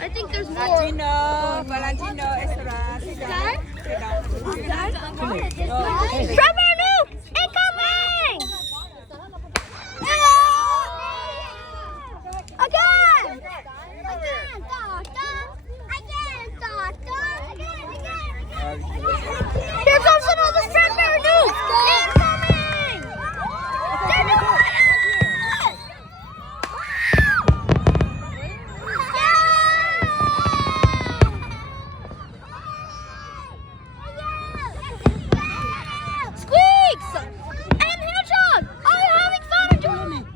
I think there's more. Valentino, Valentino, Esra, sit down. Sit down. Strawberry Luke, incoming! Again! Here comes another Strawberry Luke, incoming! They're doing it! Squeaks! And Hedgehog! Are you having fun enjoying it?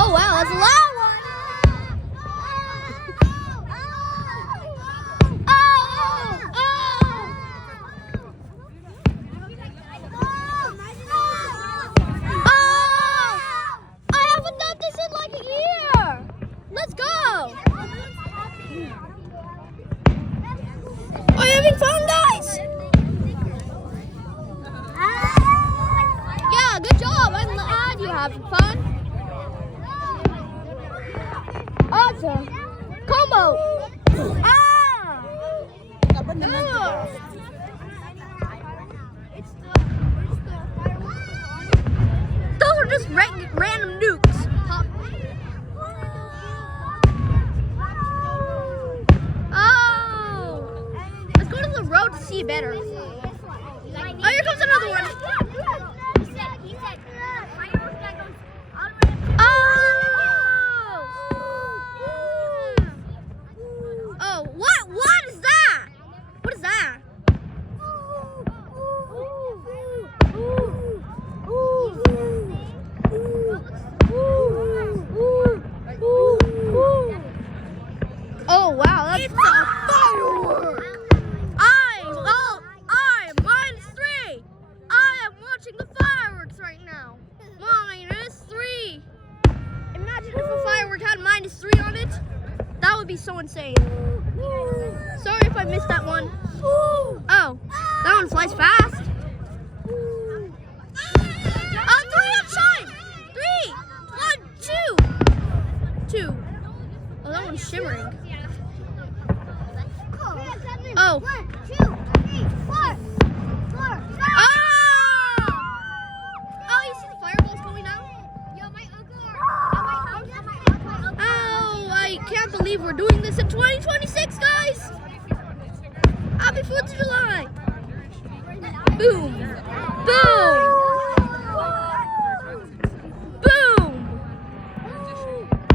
Oh wow, that's a loud one! Oh! I haven't done this in like a year! Let's go! Are you having fun, guys? Yeah, good job. I'm glad you're having fun. Awesome. Combo. Ah! Those are just random nukes. Oh! Let's go to the road to see better. Oh, here comes another one. Oh, what is that? What is that? Oh wow, that's a firework! I'm -3. I am watching the fireworks right now. -3. Imagine if a firework had -3 on it. That would be so insane. Sorry if I missed that one. Oh, that one flies fast. 3 outside. 3, 1, 2. 2. Oh, that one's shimmering. Oh. 1, 2, 3, 4. Oh, you see the fireballs going out? Oh, I can't believe we're doing this in 2026, guys. Happy 4th of July. Boom. Boom. Boom.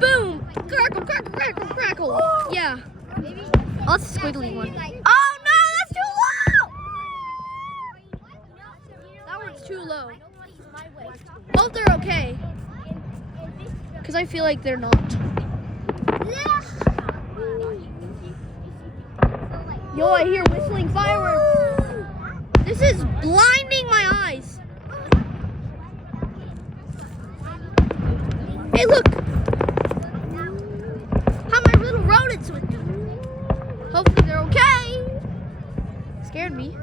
Boom. Crackle, crackle, crackle, crackle. Yeah. Oh, that's a squiggly one. Oh, no, that's too low. That one's too low. Both are okay. Because I feel like they're not. Yo, I hear whistling fireworks. This is blinding my eyes. Hey, look. How my little rodents with me. Hopefully they're okay. Scared me.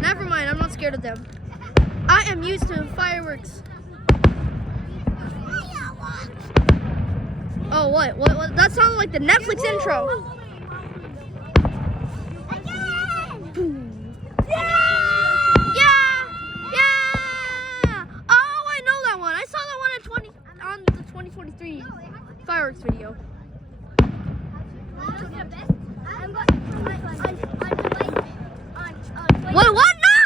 Never mind, I'm not scared of them. I am used to fireworks. Oh, what? That sounded like the Netflix intro. Fireworks video. What? No!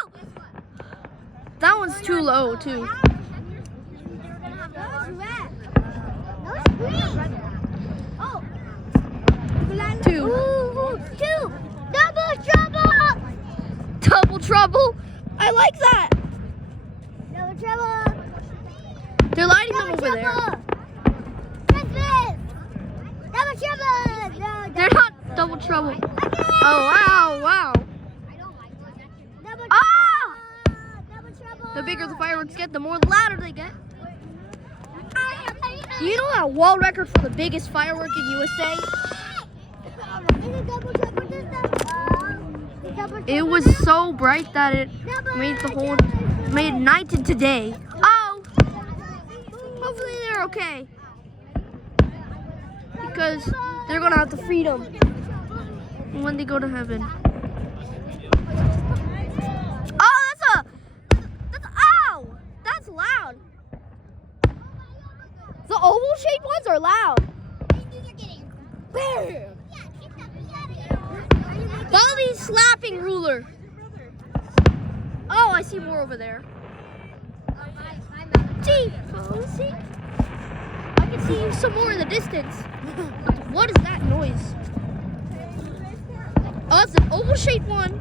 That one's too low, too. 2. Double trouble! Double trouble? I like that. Double trouble. They're lighting them over there. They're not double trouble. Oh, wow. Ah! The bigger the fireworks get, the more louder they get. Do you know that world record for the biggest firework in USA? It was so bright that it made night into day. Oh! Hopefully they're they're okay. Because they're gonna have the freedom when they go to heaven. Oh, ow! That's loud. The oval shaped ones are loud. Baldi's slapping ruler. Oh, I see more over there. See, I can see some more in the distance. What is that noise? Oh, it's an oval-shaped one.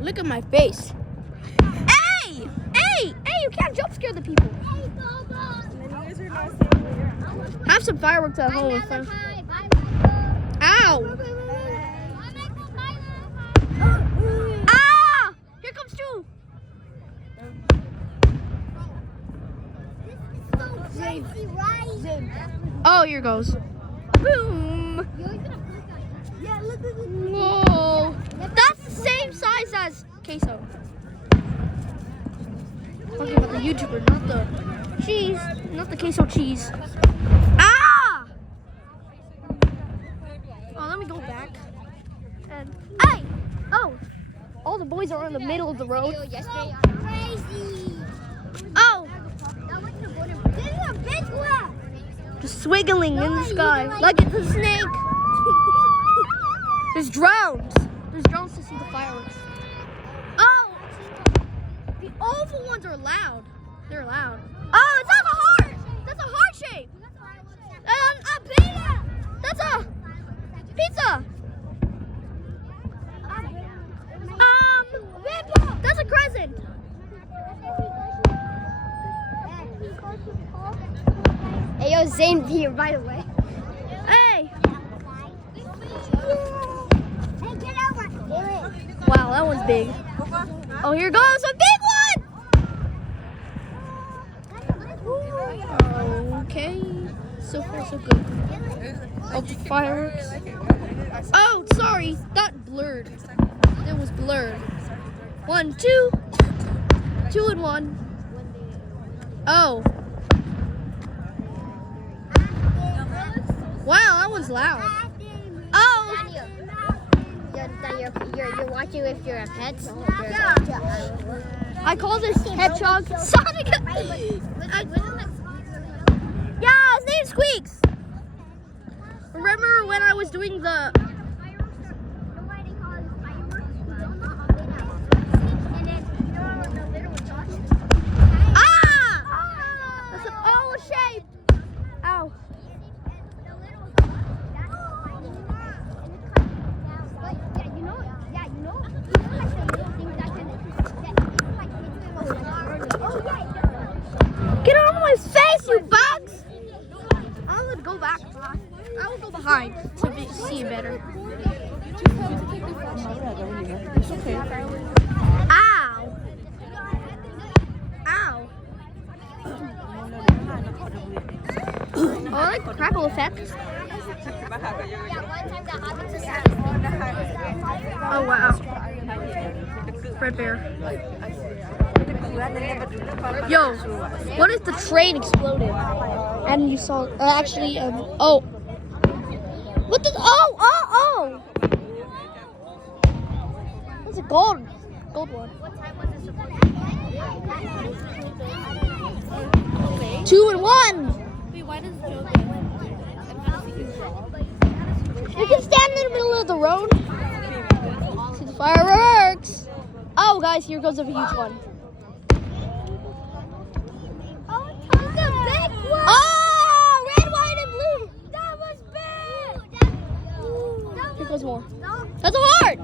Look at my face. Hey! You can't jump scare the people. Have some fireworks at home. Ow! Ah! Here comes two. Oh, here goes. Boom! Whoa! That's the same size as queso. Talking about the YouTuber, not the cheese, not the queso cheese. Ah! Oh, let me go back. And hey! Oh! All the boys are in the middle of the road. Oh! This is a big one. Just swiggling in the sky like it's a snake. There's drones. There's drones to see the fireworks. Oh! The oval ones are loud. They're loud. Oh, it's not a heart. That's a heart shape. A pizza. That's a pizza. That's a crescent. Hey, yo, Zane's here, by the way. Hey. Hey, get over. Wow, that one's big. Oh, here goes a big one. Okay. So far, so good. Oh, the fireworks. Oh, sorry. That blurred. It was blurred. 1, 2. 2 and 1. Oh. Wow, that one's loud. Oh. You're watching with your pets? Yeah. I call this hedgehog Sonic. Yeah, his name's Squeaks. Remember when I was doing the... Ah! That's an oval shape. Ow. Get out of my face, you bugs! I would go back. I will go behind to see it better. Ow! Ow! Oh, I like the crackle effect. Oh wow! Red bear. Yo, what if the train exploded and you saw actually oh, what the oh that's a gold one. 2 and 1. Wait, why does Joe You can stand in the middle of the road. See the fireworks. Oh guys, here goes a huge one. Oh, red, white, and blue. That was big. Here goes more. That's a heart.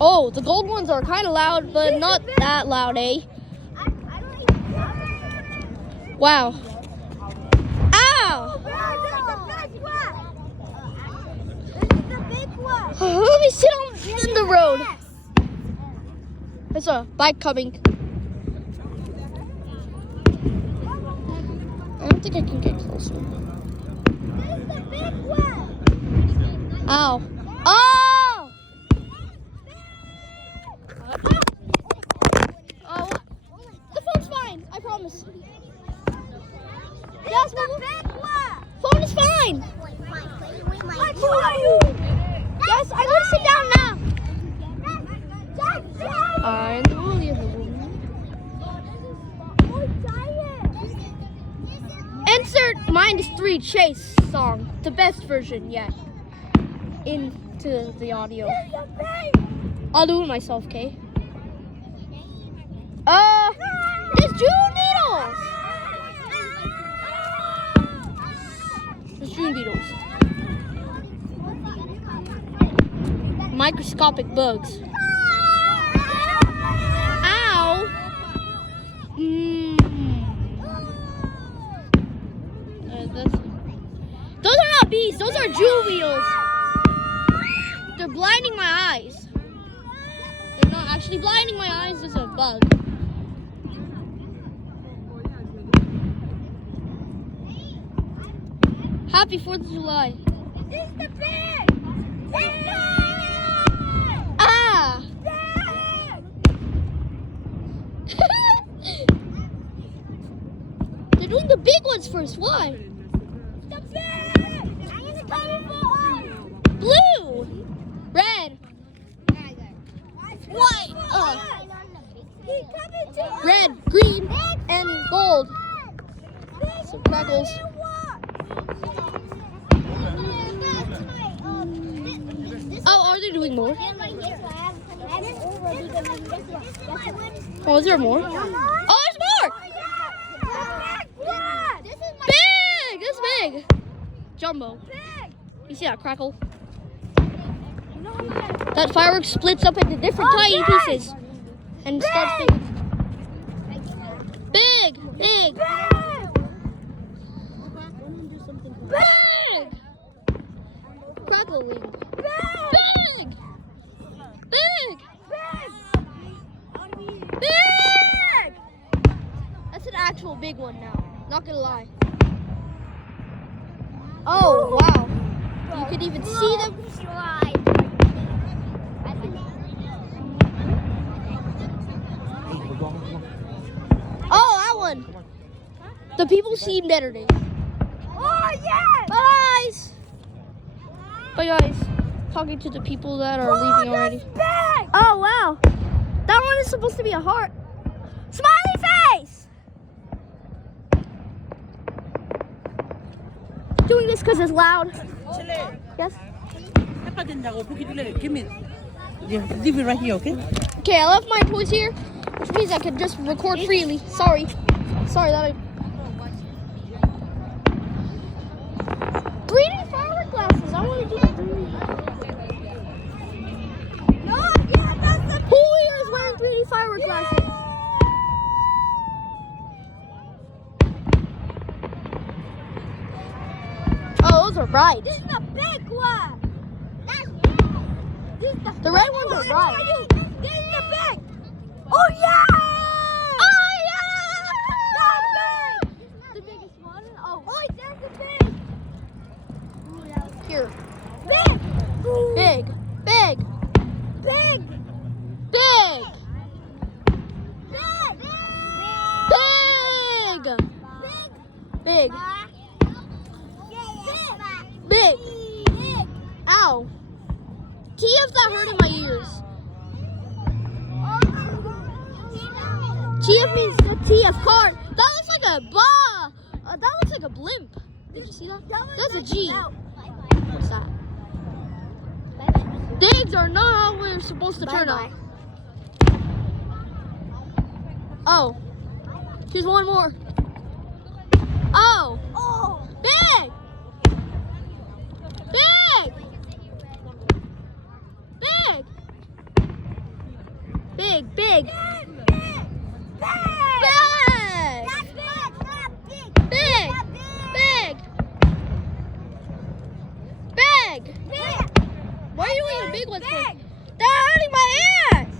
Oh, the gold ones are kind of loud, but not that loud, eh? Wow. Ow! Let me sit on the road. There's a bike coming. I don't think I can get closer. Ow. Oh! Oh! The phone's fine, I promise. Yes, the big one. phone is fine. Who are you? Yes, I'm gonna sit down now. That's I'm the bully of the room. Insert -3 Chase song, the best version yet, into the audio. I'll do it myself, okay? There's June beetles. There's June beetles. Microscopic bugs. Ow. Those are not bees. Those are juvials. They're blinding my eyes. They're not actually blinding my eyes. There's a bug. Happy 4th of July. This is the big. Ah! They're doing the big ones first. Why? The big. I'm gonna come for Blue, red, white, red, green, and gold. Some crackles. Oh, are they doing more? Oh, is there more? Oh, there's more! Big! It's big! Jumbo. You see that crackle? That firework splits up into different tiny pieces and starts big. Big! Big! Big! Crackling. Big! Big! Big! That's an actual big one now. Not gonna lie. Oh, wow. You could even see them. Oh, that one. The people seem better today. Oh, yes! Bye, guys. Bye, guys. Talking to the people that are leaving already. Big! Oh, wow. That one is supposed to be a heart. Smiley face! Doing this because it's loud. Yes? Give me. Yeah, leave it right here, okay? Okay, I left my toys here, which means I could just record freely. Sorry. Sorry that I... 3D firework glasses. I want to do 3D. Who here is wearing 3D firework glasses? Oh, those are bright. This is the big one. The red ones are bright. This is the big. Oh yeah! Oh, yeah! The biggest one. Oh, Oh, there's the big. here. Big. Big. Big. Big. Big. Big. Big. Big. Ow. TF that hurt in my ears. TF means the TF card. That looks like a that looks like a blimp. Did you see that? That's a G. What's that? Things are not how we're supposed to turn out. Oh. Here's one more. Oh. Oh. Big. Big. Big. Big. Big. Big. Big. Big. Big. Why are you doing the big ones for? They're hurting my ears.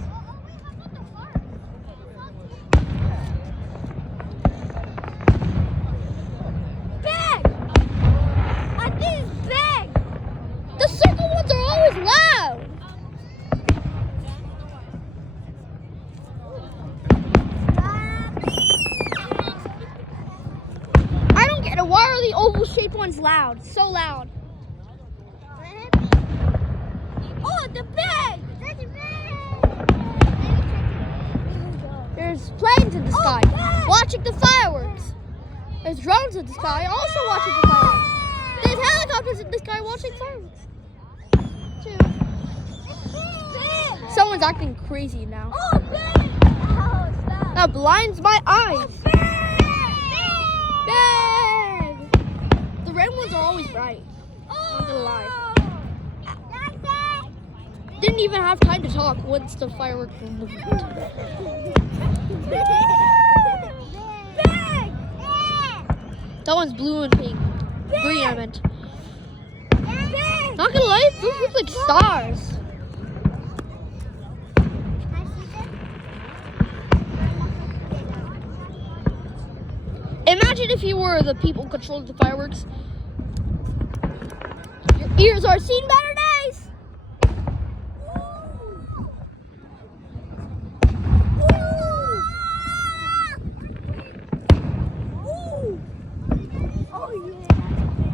Big. I think it's big. The circle ones are always loud. the oval-shaped one's loud. So loud. Oh, the bag! That's a bag! There's planes in the sky, bag! watching the fireworks. There's drones in the sky, also watching the fireworks. There's helicopters in the sky watching fireworks. Too. Bag! Someone's acting crazy now. Oh, bag! Oh, stop. That blinds my eyes. Bag! Bang! The red ones are always bright. Not gonna lie. Didn't even have time to talk once the fireworks were moved. That one's blue and pink. Green, I meant. Not gonna lie, those look like stars. Imagine if you were the people controlling the fireworks. Your ears are seen better days.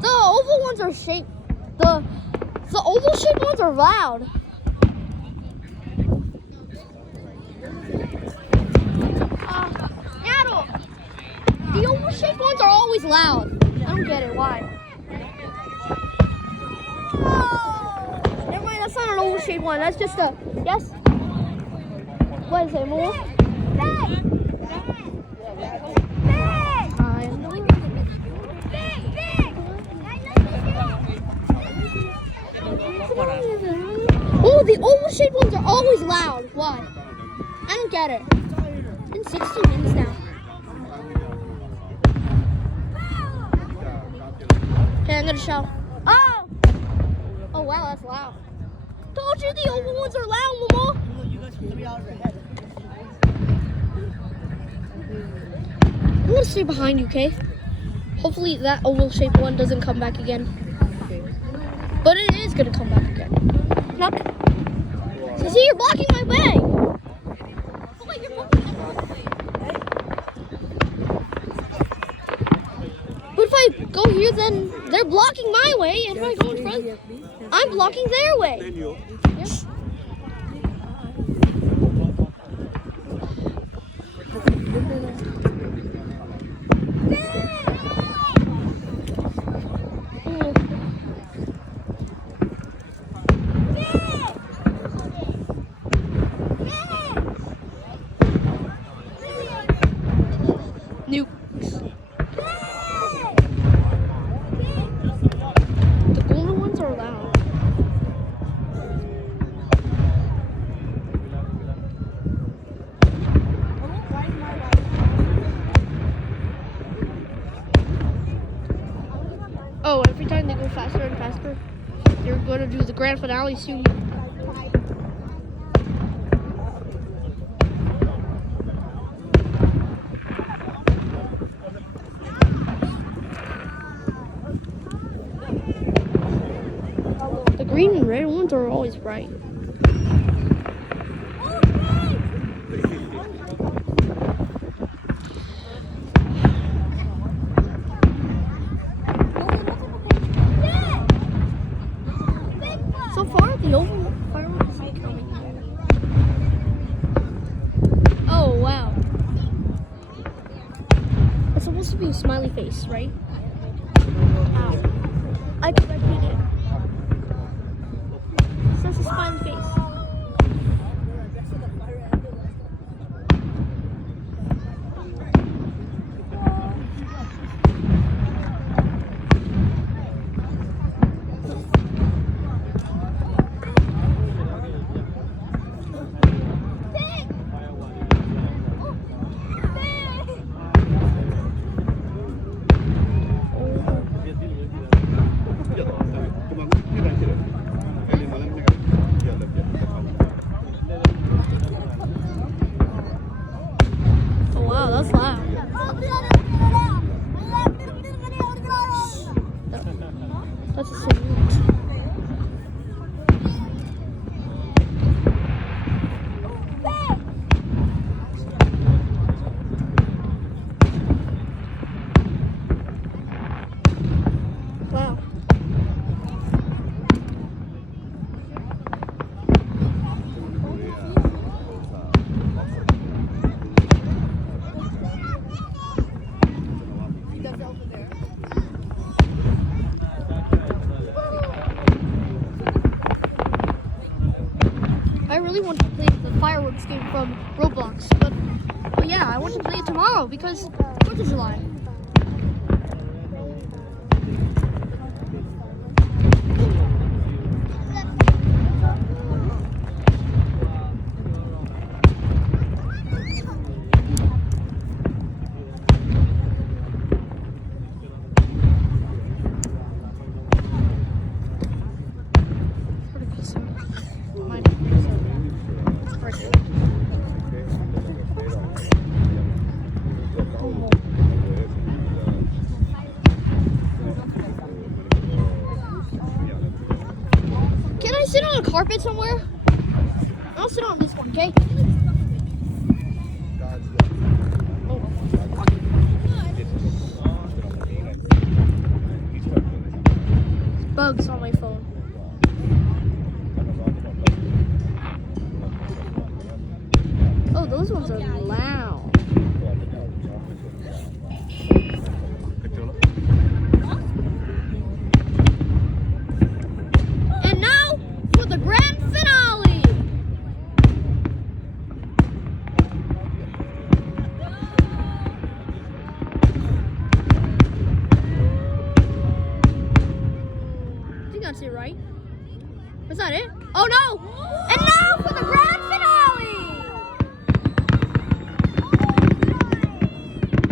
The oval ones are shaped. The oval shaped ones are loud. Adult. The oval shaped ones are always loud. I don't get it. Why? Never mind. That's not an oval shaped one. That's just a yes. What is it? More? Oh, the oval-shaped ones are always loud. Why? I don't get it. It's been 16 minutes now. Okay, I'm gonna shout. Oh! Oh, wow, that's loud. Told you the oval ones are loud, Mama. I'm gonna stay behind you, okay? Hopefully that oval-shaped one doesn't come back again. But it is gonna come back again. Knock. So see, you're blocking my way. Oh, wait, you're blocking my way. But if I go here, then they're blocking my way, and if I go in front, I'm blocking their way. Yep. Nukes. The golden ones are loud. Oh, every time they go faster and faster, they're going to do the grand finale soon. The green and red ones are always bright. So far, the oval fireworks is coming. Oh, wow. It's supposed to be a smiley face, right? Ow. I corrected it. It says a smiley face. Kemana? Ini kan kira. Ini malam ini kan. Ya, Wow. I really want to play the fireworks game from Roblox, but yeah, I want to play it tomorrow because 4th of July. Can I sit on a carpet somewhere? I'll sit on this one, okay? Bugs on my phone. Oh, those ones are loud. And now for the grand finale. I think that's it, right? Was that it? Oh no! And now for the grand finale!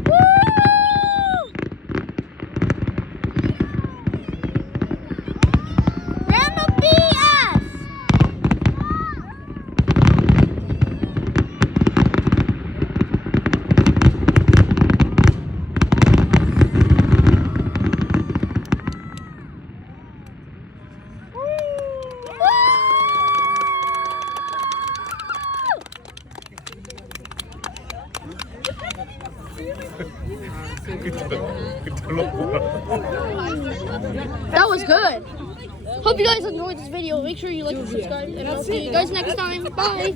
Woo! Random BS! That was good. Hope you guys enjoyed this video. Make sure you like and subscribe, and I'll see you guys next time. Bye.